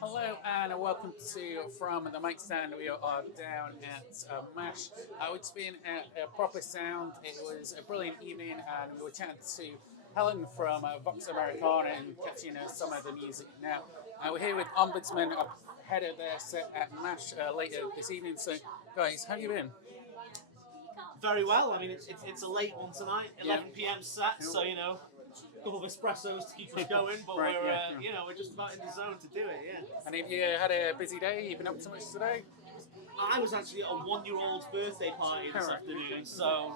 Hello and welcome to From the Mic Stand. We are down at MASH. It's been a proper sound. It was a brilliant evening, and we were chatting to Helen from Vox Americana and catching some of the music now. We're here with Ombudsmen ahead of their set at MASH later this evening. So, guys, how have you been? Very well. I mean, it's a late one tonight, Yeah. 11 p.m. set, so a couple of espressos to keep us going, but Right, we're yeah, yeah. we're just about in the zone to do it. Yeah. And have you had a busy day? You've been up to much today? I was actually at a 1-year-old's birthday party this Alright. afternoon, so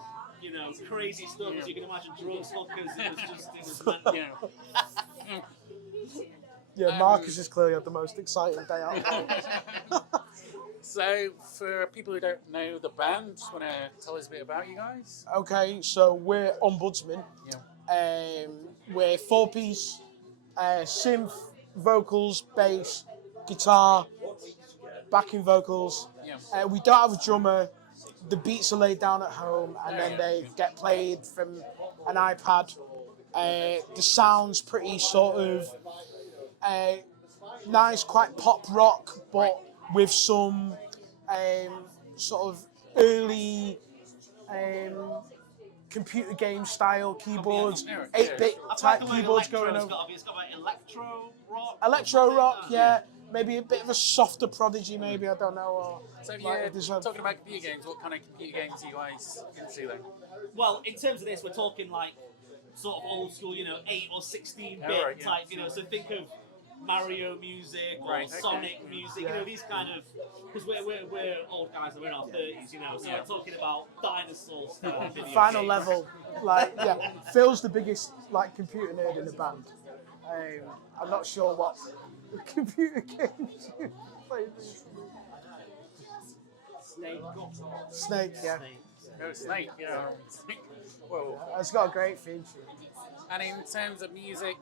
crazy stuff as you can imagine. Drugs, hookers. It was mental. Yeah. Yeah, Marcus has clearly had the most exciting day out. So, for people who don't know the band, just want to tell us a bit about you guys? Okay, so we're Ombudsmen. Yeah. We're four-piece, synth, vocals, bass, guitar, backing vocals. Yeah. We don't have a drummer. The beats are laid down at home, and then they get played from an iPad. The sound's pretty sort of nice, quite pop rock, but with some sort of early computer game style keyboards, 8-bit type keyboards going over. It's got like electro rock. Electro rock, yeah. Maybe a bit of a softer Prodigy, maybe, I don't know. So, like, talking about computer games, what kind of computer games are you guys into then? Well, in terms of this, we're talking like sort of old school, 8 or 16-bit right, yeah. type, So think of Mario music or Right, okay. Sonic music, these kind of, because we're old guys, we're in our 30s, so Yeah. we're talking about dinosaur style video final games. level, Phil's the biggest computer nerd in the band. I'm not sure what computer games you play. Snake, yeah. Oh, Snake, yeah. Whoa. It's got a great theme tune. And in terms of music,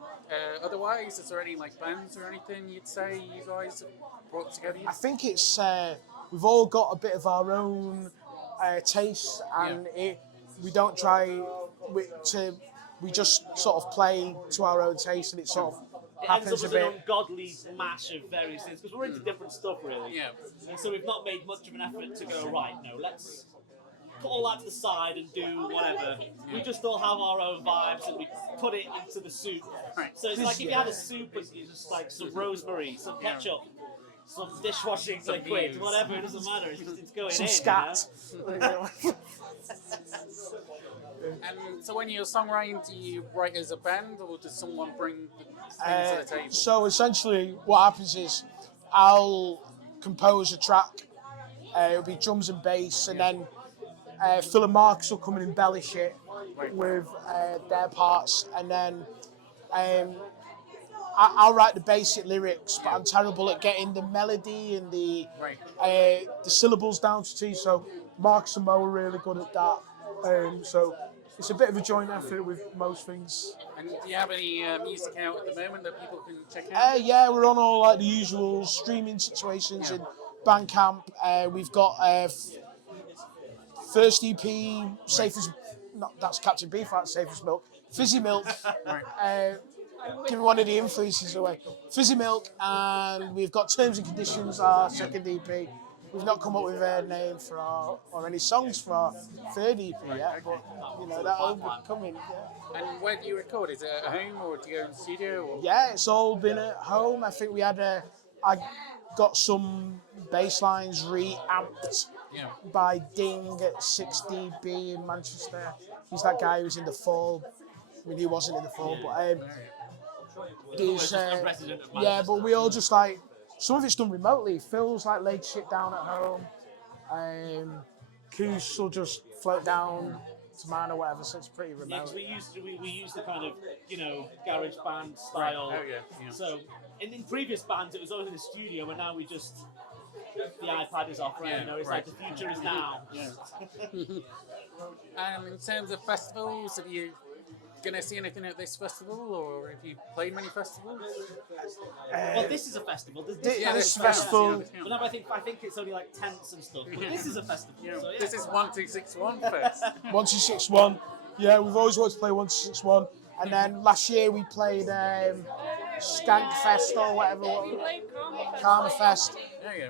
otherwise, is there any bands or anything you'd say you guys have brought together? I think it's we've all got a bit of our own taste, and we don't try we just sort of play to our own taste, and it sort of It ends happens up a as an bit. ungodly mash of various things, because we're into different stuff, really. Yeah. And so we've not made much of an effort to go, right, no, let's put all that to the side and do whatever. We just all have our own vibes and we put it into the soup. Right. So it's like if you had a soup and you just like some rosemary, some ketchup, some dishwashing liquid, views. whatever, it doesn't matter, it's going Some in. scat. And so when you're songwriting, do you write as a band, or does someone bring the things to the table? So essentially, what happens is I'll compose a track. It'll be drums and bass, and then Phil and Marcus will come and embellish it with their parts, and then I'll write the basic lyrics, but I'm terrible at getting the melody and the syllables down to T. So Marcus and Mo are really good at that. So it's a bit of a joint effort with most things. And do you have any music out at the moment that people can check out? Yeah, we're on all the usual streaming situations in Bandcamp. We've got first EP, safe as that's Captain Beef, that's safe as milk. Fizzy Milk. Giving one of the influences away. Fizzy Milk, and we've got Terms and Conditions, our second EP. We've not come up with a name for or any songs for our third EP yet, but that'll be coming. Yeah. And where do you record? Is it at home, or do you go in the studio? Or? Yeah, it's all been at home. I think we had I got some bass lines re-amped by Ding at 6dB in Manchester. He's that guy who's in The Fall. I mean, he wasn't in The Fall, but but we all just some of it's done remotely. Phil's laid shit down at home. Koos will just float down to mine or whatever, so it's pretty remote. Yeah, 'cause we used the kind of garage band style. Right. Oh, yeah. So in previous bands it was always in the studio, and now we just the iPad is off, right? It's like the future is now. In terms of festivals, have you going to see anything at this festival, or have you played many festivals? Well, this is a festival. This festival. But no, I think it's only like tents and stuff. But this is a festival. So, This is 1261 Fest. 1261. Yeah, we've always wanted to play 1261. And then last year we played Skank Fest or whatever. We played Karma Fest. There you go.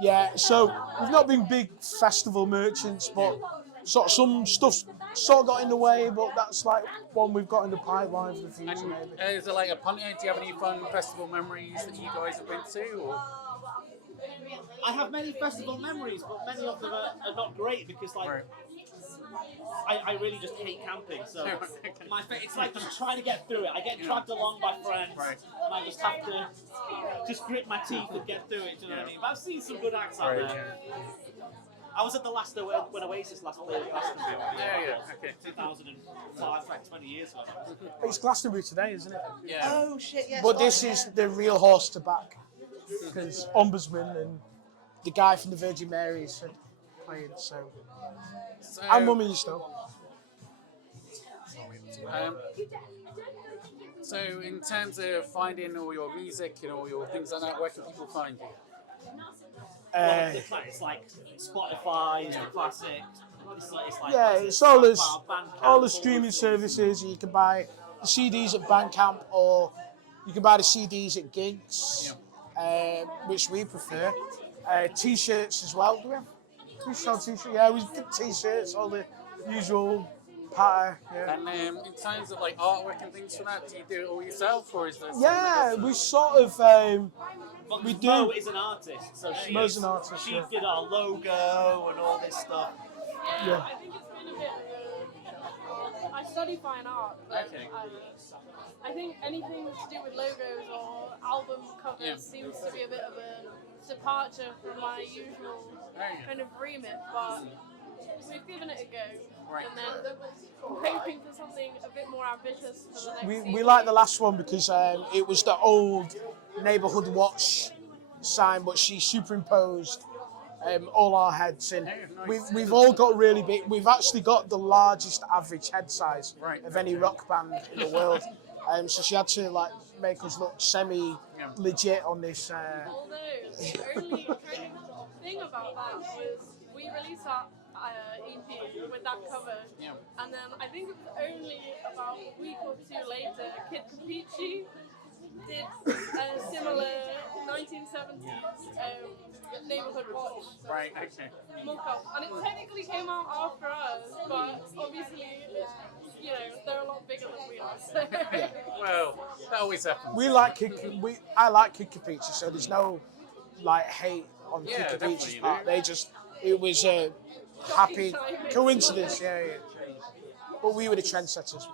Yeah, so we've not been big festival merchants, but sort of some stuff sort of got in the way, but that's like one we've got in the pipeline for the future And maybe. is it like a punter? Do you have any fun festival memories that you guys have been to? Or? I have many festival memories, but many of them are not great because, like, Right. I really just hate camping. So it's like just trying to get through it. I get dragged along by friends, Right. and I just have to just grit my teeth and get through it. Do you know what I mean? But I've seen some good acts out Right. there. I was at the last when Oasis last played at Glastonbury. Yeah. Okay. 2005, like 20 years ago. It's Glastonbury today, isn't it? Yeah. Oh shit! Yes. But this is the real horse to back, because Ombudsman and the guy from the Virgin Mary's are playing, so. So, And Mummy still. So in terms of finding all your music and all your things like that, where can people find you? It's like Spotify, it's classic. It's like Yeah, it's all the Bandcamp, streaming services. You can buy the CDs at Bandcamp, or you can buy the CDs at gigs, which we prefer. T-shirts as well. Do we have? We sell T-shirts. Yeah, we get T-shirts, all the usual patter. Yeah. And in terms of like artwork and things for that, do you do it all yourself, or is there? Yeah, we sort of we do. Mo is an artist, so Mo's an artist, she yeah. did our logo and all this stuff. Yeah. I think it's been a bit of a... I study fine art, but Okay. I think anything to do with logos or album covers Yeah. seems to be a bit of a departure from my usual kind of remit, but we've given it a go. Right. And then we're hoping for something a bit more ambitious for the next We season. like the last one because it was the old neighbourhood watch sign, but she superimposed all our heads in. We've all got really big. We've actually got the largest average head size of any rock band in the world. So she had to like make us look semi legit on this. Although the only kind of thing about that was we released our EP with that cover, and then I think it was only about a week or two later, Kid Capici did a similar 1970s neighbourhood watch Right. Okay. mock-up, and it technically came out after us, but obviously, they're a lot bigger than we are. So. Well, that always happens. I like Kid Capici, so there's no like hate on Kid definitely, Capici's you part. know. It was a happy coincidence, yeah. But we were the trendsetters.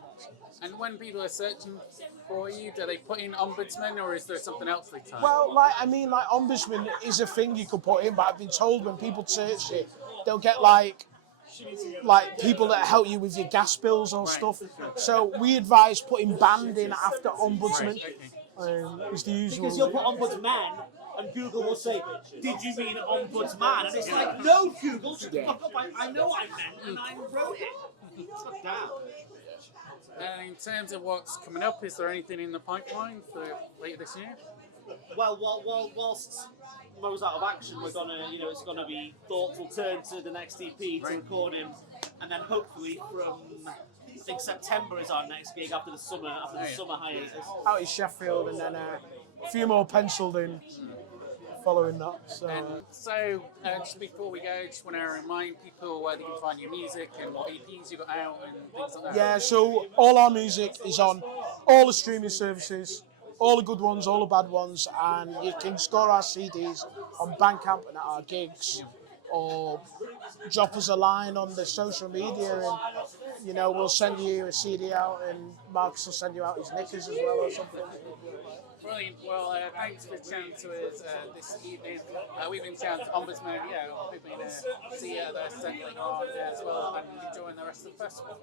And when people are searching for you, do they put in Ombudsman, or is there something else they type? Well, Ombudsman is a thing you could put in, but I've been told when people search it, they'll get like people that help you with your gas bills or stuff. So we advise putting band in after Ombudsman. It's the usual. Because you'll put Ombudsman, and Google will say, "Did you mean Ombudsman?" And it's like, "No, Google, shut the fuck up. I know what I meant, and I wrote it." Fuck that. And in terms of what's coming up, is there anything in the pipeline for later this year? Well, whilst Mo's out of action, we're gonna, it's gonna be thoughtful turn to the next EP to record him, and then hopefully from I think September is our next gig after the summer hiatus. Out in Sheffield, and then a few more penciled in following that. So, Just before we go, just want to remind people where they can find your music and what EPs you got out and things like that. yeah, so all our music is on all the streaming services, all the good ones, all the bad ones, and you can score our CDs on Bandcamp and at our gigs, or drop us a line on the social media, and we'll send you a CD out, and Marcus will send you out his knickers as well or something. Brilliant. Well, thanks for chatting to us this evening. We've been chatting to Ombudsman. Hoping to see you at the set later on as well, and enjoying the rest of the festival.